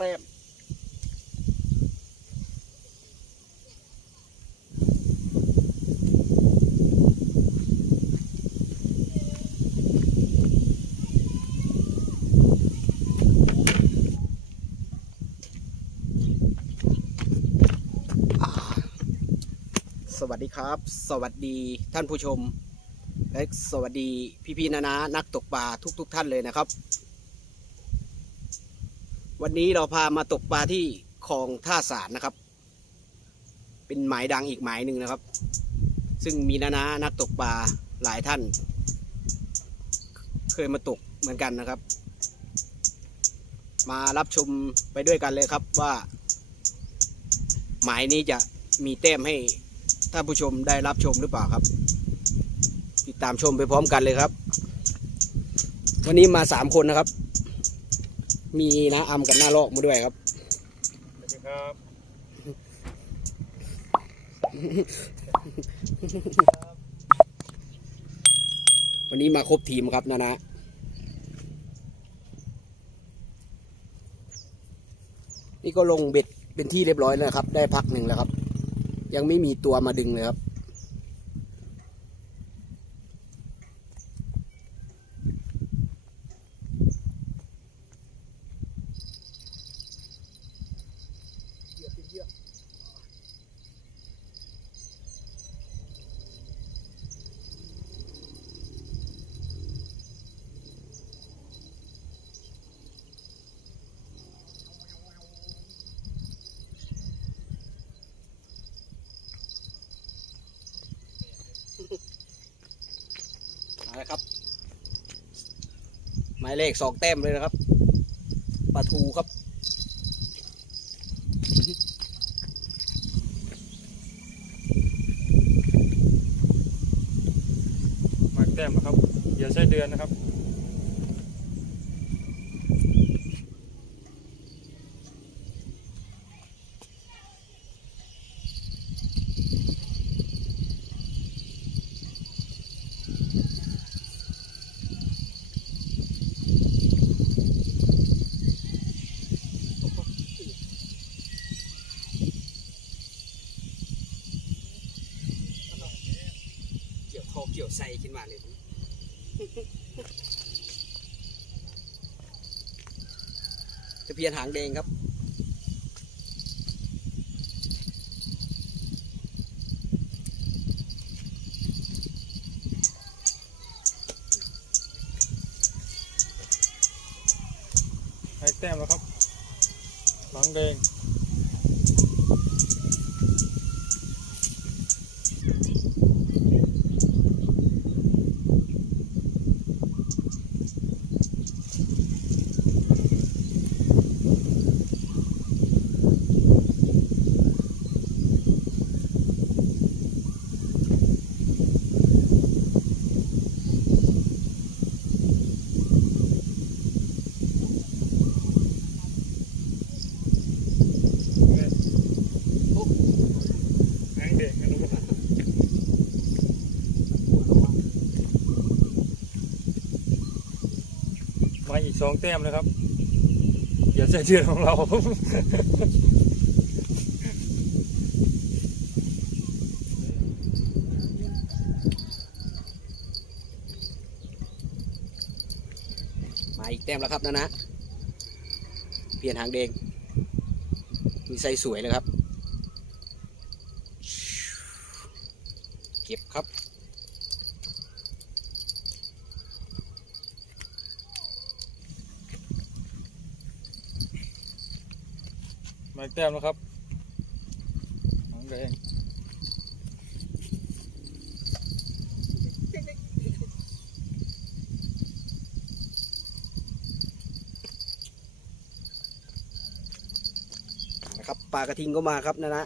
แต้มสวัสดีครับ สวัสดีท่านผู้ชม และสวัสดีพี่ๆนานานักตกปลาทุกๆทท่านเลยนะครับ วันนี้เราพามาตกปลาที่คลองท่าสารนะครับ เป็นหมายดังอีกหมายหนึ่งนะครับ ซึ่งมีนานานักตกปลาหลายท่าน เคยมาตกเหมือนกันนะครับ มารับชมไปด้วยกันเลยครับว่า หมายนี้จะมีแต้มให้ท่านผู้ชมได้รับชมหรือเปล่าครับ ติดตามชมไปพร้อมกันเลยครับ วันนี้มาสามคนนะครับ มีน้าอำกับหน้าลอกมาด้วยครับสวัสดีครับวันนี้มาครบทีมครับนานะนี่ก็ลงเบ็ดเป็นที่เรียบร้อยแล้วนะครับ ได้พักหนึ่งแล้วครับ ยังไม่มีตัวมาดึงเลยครับ นะครับหมายเลขสองแต้มเลยนะครับปลาทูครับ มากแต้มนะครับเหย่าใช้เดือนนะครับ เกี่ยวคอเกี่ยว ใส่ขึ้นมาเลยจะเพียนหางแดงครับหมากแต้มนะครับ หลังแดง หางแดงนะครับมาอีก สองแต้มนะครับ อย่าใช้เดือนของเรามาอีกแต้มแล้วครับนะนะ เปลี่ยนหางแดง มีไซสวยเลยครับ เก็บครับ มาแต้มนะครับหองแดงนะครับปลากระทิงก็มาครับนะนะ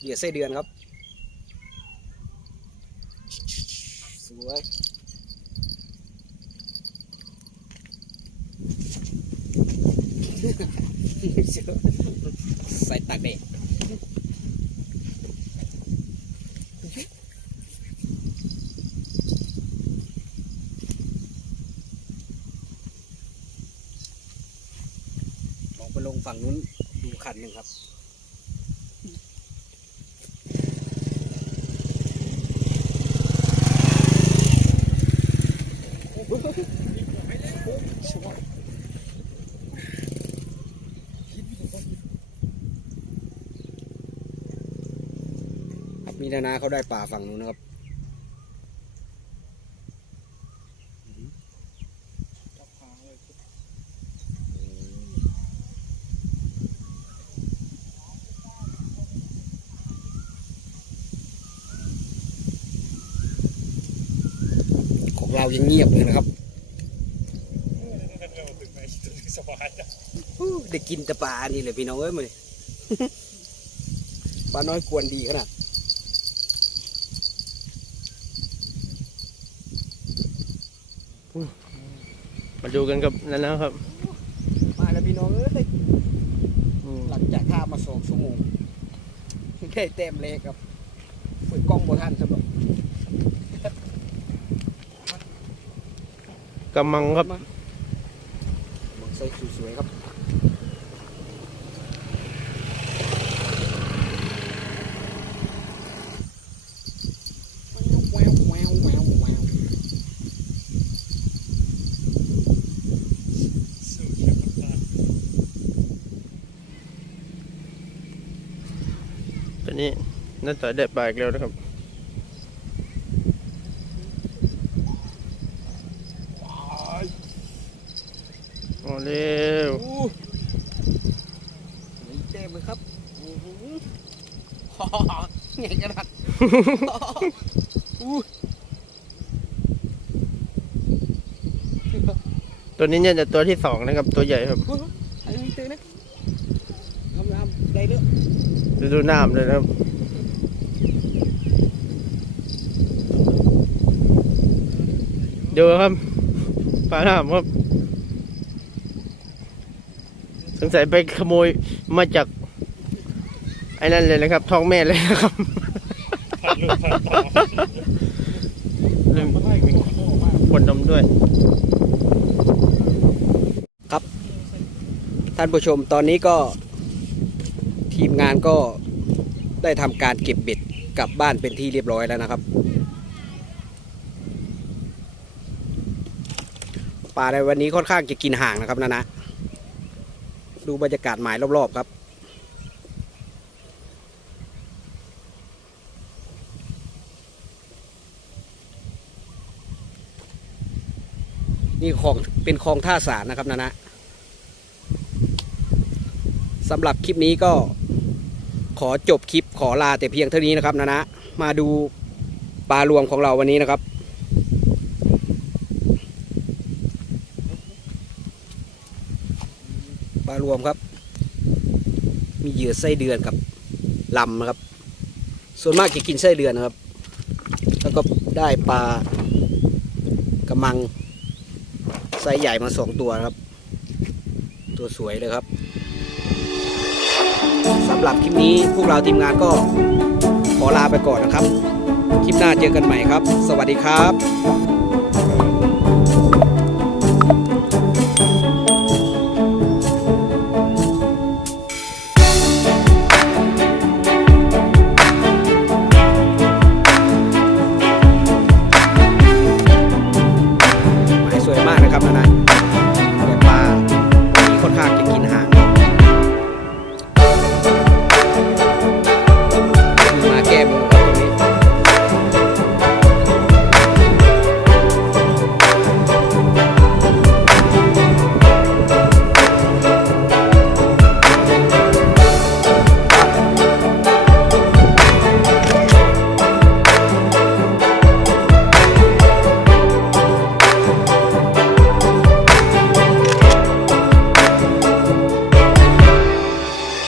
เหยื่อไส้เดือนครับ สวย ใส่ตักดดอองไปลงฝั่งนู้นดูขันหนึ่งครับ ครับมีนานาเขาได้ป่าฝั่งนู้นนะครับของเรายังเงียบเลยนะครับสบายอะอู้ได้กินแต่ปลานี่เลยพี่น้องเอ้ยมือปลาน้อยกวนดีขนาด มาดูกันกับนั่นนะครับมาแล้วพี่น้องเอ้ยอืมหลังจากข้ามมาสองชั่วโมงได้เต็มเลยครับเปิดกล้องโบทันสำหรับกำมังครับมองใส่สวยๆครับ แววแววแววแวว สู้แค่มันได้ ตอนนี้ น่าจะได้ปลาอีกแล้วนะครับโอ้เร็วอู้นี่เต็มเลยครับอื้อหือไงกระดัดอู้ตัวนี้เนี่ยจะตัวที่สองนะครับ ตัวใหญ่ครับไอ้นี่ตื่นนะทำน้ำได้เลยดูดูน้ำเลยนะครับ ดูครับปลาน้ำครับ สงสัยไปขโมยมาจาก ไอ้นั่นเลยนะครับ ท้องแม่เลยนะครับลืมคนดมด้วย ครับ ท่านผู้ชมตอนนี้ก็ทีมงานก็ได้ทำการเก็บเบ็ดกลับบ้านเป็นที่เรียบร้อยแล้วนะครับ ปลาในวันนี้ค่อนข้างจะกินห่างนะครับนะนะดูบรรยากาศหมายรอบๆครับ นี่ของเป็นคลองท่าสารนะครับนะนะสำหรับคลิปนี้ก็ขอจบคลิปขอลาแต่เพียงเท่านี้นะครับนะนะมาดูปลารวมของเราวันนี้นะครับ ปลา รวมครับ มีเหยื่อไส้เดือนกับลำนะครับ ส่วนมากจะกินไส้เดือนนะครับ แล้วก็ได้ปลากระมังไซส์ใหญ่มาสองตัวครับ ตัวสวยเลยครับสำหรับคลิปนี้พวกเราทีมงานก็ขอลาไปก่อนนะครับ คลิปหน้าเจอกันใหม่ครับ สวัสดีครับ